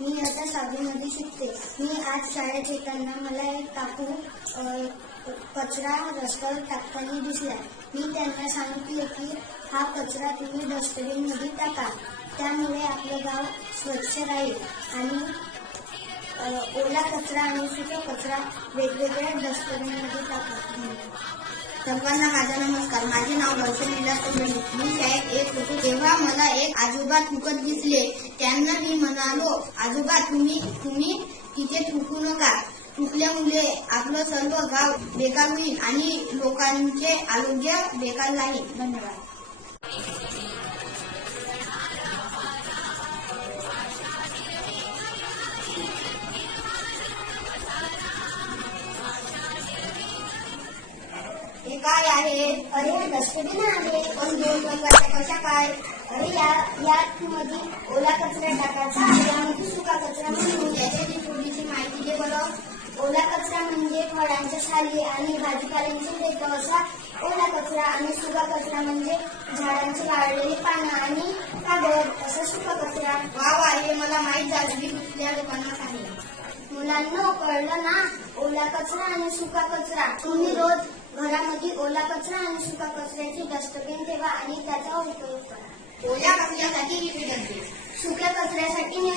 मी आता सहावीमध्ये शिकते. मी आज शाळेत येताना मला एक काकू कचरा रस्त्यावर टाकताना दिसला. मी त्यांना सांगितले की हा कचरा तुम्ही डस्टबिनमध्ये टाका. त्यामुळे आपलं गाव स्वच्छ राहील. आणि ओला कचरा आणि सुका कचरा वेगवेगळ्या डस्टबिनमध्ये सर्वांना माझा नमस्कार. माझे नाव दर्शन विलास कोंडे मी शाळेत येत होतो. तेव्हा मला एक आजोबा थुकत दिसले त्यांना मी म्हणालो आजोबा तुम्ही तुम्ही तिथे थुकू नका. थुकल्यामुळे आपलं सर्व गाव बेकार होईल आणि लोकांचे आरोग्य बेकार राहील. धन्यवाद. काय आहे? अरे हा डस्टबिन आहे. पण दोन रंगाच्या कशा काय? अरे या यात मध्ये ओला कचरा टाकायचा आणि यामध्ये सुका कचरा म्हणून याच्या थोडीशी माहिती दे बरं. ओला कचरा म्हणजे फळांच्या साली आणि भाजीपाल्यांचे देत असा ओला कचरा आणि सुका कचरा म्हणजे झाडांची वाळलेली पानं आणि कागद असा सुका कचरा. वाव आहे. हे मला माहीत झालं मी दुसऱ्या लोकांना सांगितलं मुलांना कळलं ना ओला कचरा आणि सुका कचरा. तुम्ही रोज घरामध्ये ओला कचरा आणि सुका कचऱ्याची डस्टबिन ठेवा आणि त्याचा उपयोग करा. ओल्या कचऱ्यासाठी सुक्या कचऱ्यासाठी